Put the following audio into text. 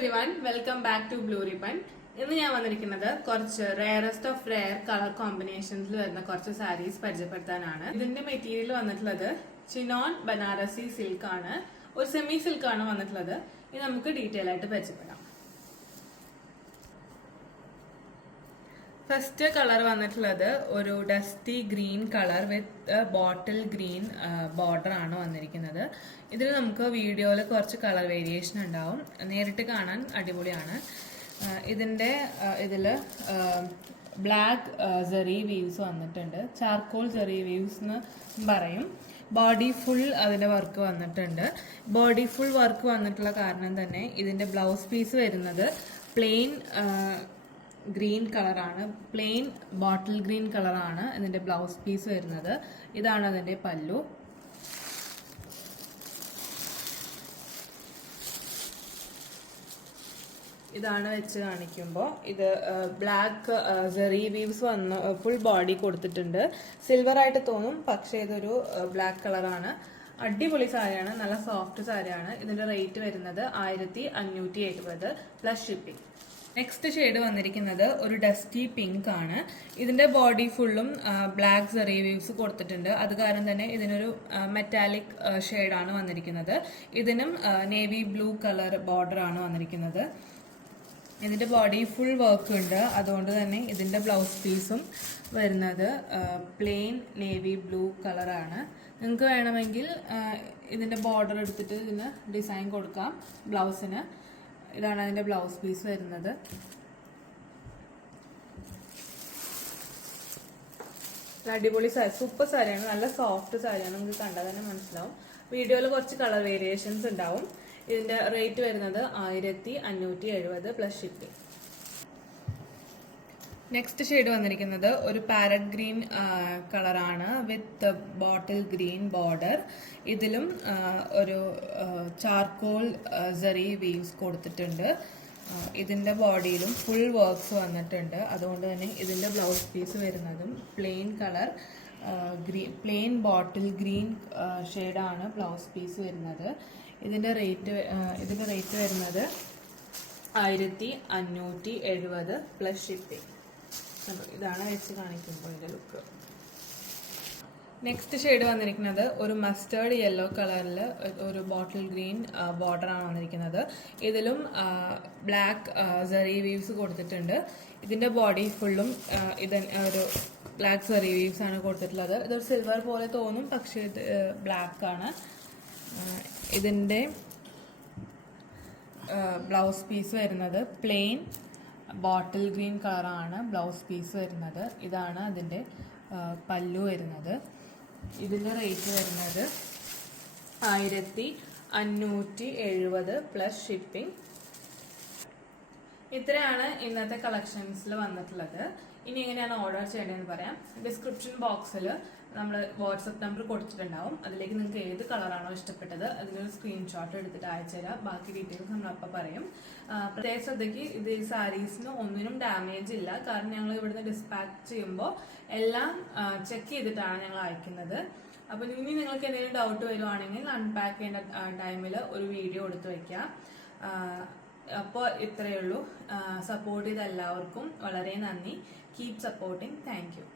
Everyone, welcome back to Blue Ribbon. ഇന്ന് ഞാൻ വന്നിരിക്കുന്നത് കുറച്ച് റെയറസ്റ്റ് ഓഫ് റെയർ കളർ കോമ്പിനേഷൻസിൽ വരുന്ന കുറച്ച് സാരീസ് പരിചയപ്പെടുത്താനാണ്. ഇതിന്റെ മെറ്റീരിയൽ വന്നിട്ടുള്ളത് ചിനോൺ ബനാറസി സിൽക്ക് ആണ്. ഒരു സെമി സിൽക്ക് ആണ് വന്നിട്ടുള്ളത്. ഇത് നമുക്ക് ഡീറ്റെയിൽ ആയിട്ട് പരിചയപ്പെടാം. ഫസ്റ്റ് കളർ വന്നിട്ടുള്ളത് ഒരു ഡസ്റ്റി ഗ്രീൻ കളർ വിത്ത് ബോട്ടിൽ ഗ്രീൻ ബോർഡർ ആണ് വന്നിരിക്കുന്നത്. ഇതിൽ നമുക്ക് വീഡിയോയിൽ കുറച്ച് കളർ വേരിയേഷൻ ഉണ്ടാവും, നേരിട്ട് കാണാൻ അടിപൊളിയാണ്. ഇതിൽ ബ്ലാക്ക് സെറി വീവ്സ് വന്നിട്ടുണ്ട്, ചാർക്കോൾ സെറി വീവ്സ് എന്ന് പറയും. ബോഡി ഫുൾ അതിൻ്റെ വർക്ക് വന്നിട്ടുണ്ട്. ബോഡി ഫുൾ വർക്ക് വന്നിട്ടുള്ള കാരണം തന്നെ ഇതിൻ്റെ ബ്ലൗസ് പീസ് വരുന്നത് പ്ലെയിൻ ഗ്രീൻ കളറാണ്, പ്ലെയിൻ ബോട്ടിൽ ഗ്രീൻ കളറാണ് ഇതിന്റെ ബ്ലൗസ് പീസ് വരുന്നത്. ഇതാണ് അതിന്റെ പല്ലു. ഇതാണ് വെച്ച് കാണിക്കുമ്പോൾ ഇത് ബ്ലാക്ക് സെറി വീവ്സ് വന്ന് ഫുൾ ബോഡി കൊടുത്തിട്ടുണ്ട്. സിൽവർ ആയിട്ട് തോന്നും, പക്ഷേ ഇതൊരു ബ്ലാക്ക് കളറാണ്. അടിപൊളി സാരിയാണ്, നല്ല സോഫ്റ്റ് സാരിയാണ്. ഇതിന്റെ റേറ്റ് വരുന്നത് 1570 പ്ലസ് ഷിപ്പിംഗ്. നെക്സ്റ്റ് ഷെയ്ഡ് വന്നിരിക്കുന്നത് ഒരു ഡസ്റ്റി പിങ്ക് ആണ്. ഇതിന്റെ ബോഡി ഫുള്ളും ബ്ലാക്ക് സെറി വീവ്സ് കൊടുത്തിട്ടുണ്ട്. അത് കാരണം തന്നെ ഇതിനൊരു മെറ്റാലിക് ഷെയ്ഡാണ് വന്നിരിക്കുന്നത്. ഇതിനും നേവി ബ്ലൂ കളർ ബോർഡർ ആണ് വന്നിരിക്കുന്നത്. ഇതിന്റെ ബോഡി ഫുൾ വർക്ക് ഉണ്ട്, അതുകൊണ്ട് തന്നെ ഇതിന്റെ ബ്ലൗസ് പീസും വരുന്നത് പ്ലെയിൻ നേവി ബ്ലൂ കളറാണ്. നിങ്ങൾക്ക് വേണമെങ്കിൽ ഇതിന്റെ ബോർഡർ എടുത്തിട്ട് ഇതിന് ഡിസൈൻ കൊടുക്കാം ബ്ലൗസിന്. ഇതാണ് അതിന്റെ ബ്ലൗസ് പീസ് വരുന്നത്. അടിപൊളി സാരി, സൂപ്പർ സാരിയാണ്, നല്ല സോഫ്റ്റ് സാരിയാണ്. നിങ്ങൾക്ക് കണ്ടാൽ തന്നെ മനസ്സിലാവും. വീഡിയോയിൽ കുറച്ച് കളർ വേരിയേഷൻസ് ഉണ്ടാവും. ഇതിന്റെ റേറ്റ് വരുന്നത് 1570 പ്ലസ് ഷിപ്പിംഗ്. നെക്സ്റ്റ് ഷെയ്ഡ് വന്നിരിക്കുന്നത് ഒരു പാരറ്റ് ഗ്രീൻ കളറാണ് വിത്ത് ബോട്ടിൽ ഗ്രീൻ ബോർഡർ. ഇതിലും ഒരു ചാർക്കോൾ സെറി വീവ്സ് കൊടുത്തിട്ടുണ്ട്. ഇതിന്റെ ബോഡിയിലും ഫുൾ വർക്ക്സ് വന്നിട്ടുണ്ട്. അതുകൊണ്ട് തന്നെ ഇതിന്റെ ബ്ലൗസ് പീസ് വരുന്നതും plain colour plain bottle green ഷെയ്ഡാണ് ബ്ലൗസ് പീസ് വരുന്നത്. ഇതിന്റെ റേറ്റ് വരുന്നത് 1570 പ്ലസ് ഷിപ്പിംഗ്. ഇതാണ് വെച്ച് കാണിക്കുമ്പോൾ ഇതിന്റെ ലുക്ക്. നെക്സ്റ്റ് ഷെയ്ഡ് വന്നിരിക്കുന്നത് ഒരു മസ്റ്റേർഡ് യെല്ലോ കളറിൽ ഒരു ബോട്ടിൽ ഗ്രീൻ ബോർഡർ ആണ് വന്നിരിക്കുന്നത്. ഇതിലും ബ്ലാക്ക് സെറി വീവ്സ് കൊടുത്തിട്ടുണ്ട്. ഇതിന്റെ ബോഡി ഫുള്ളും ഒരു ബ്ലാക്ക് സെറി വീവ്സ് ആണ് കൊടുത്തിട്ടുള്ളത്. ഇതൊരു സിൽവർ പോലെ തോന്നും, പക്ഷേ ഇത് ബ്ലാക്ക് ആണ്. ഇതിന്റെ ബ്ലൗസ് പീസ് വരുന്നത് പ്ലെയിൻ ബോട്ടിൽ ഗ്രീൻ കളറാണ് ബ്ലൗസ് പീസ് വരുന്നത്. ഇതാണ് അതിൻ്റെ പല്ലു വരുന്നത്. ഇതിൻ്റെ റേറ്റ് വരുന്നത് 1570 പ്ലസ് ഷിപ്പിംഗ്. ഇത്രയാണ് ഇന്നത്തെ കളക്ഷൻസിൽ വന്നിട്ടുള്ളത്. ഇനി എങ്ങനെയാണ് ഓർഡർ ചെയ്യേണ്ടതെന്ന് പറയാം. ഡിസ്ക്രിപ്ഷൻ ബോക്സിൽ നമ്മൾ വാട്സപ്പ് നമ്പർ കൊടുത്തിട്ടുണ്ടാവും. അതിലേക്ക് നിങ്ങൾക്ക് ഏത് കളറാണോ ഇഷ്ടപ്പെട്ടത് അതിനൊരു സ്ക്രീൻഷോട്ട് എടുത്തിട്ട് അയച്ചു തരാം. ബാക്കി ഡീറ്റെയിൽസ് നമ്മളപ്പോൾ പറയും. പ്രത്യേക ശ്രദ്ധയ്ക്ക് ഇത് ഈ സാരീസിന് ഒന്നിനും ഡാമേജ് ഇല്ല, കാരണം ഞങ്ങൾ ഇവിടുന്ന് ഡിസ്പാച്ച് ചെയ്യുമ്പോൾ എല്ലാം ചെക്ക് ചെയ്തിട്ടാണ് ഞങ്ങൾ അയക്കുന്നത്. അപ്പോൾ ഇനി നിങ്ങൾക്ക് എന്തെങ്കിലും ഡൗട്ട് വരുവാണെങ്കിൽ അൺപാക്ക് ചെയ്യേണ്ട ടൈമിൽ ഒരു വീഡിയോ എടുത്ത് വയ്ക്കാം. അപ്പോൾ ഇത്രയേ ഉള്ളൂ. സപ്പോർട്ട് ചെയ്ത എല്ലാവർക്കും വളരെ നന്ദി. Keep supporting. Thank you.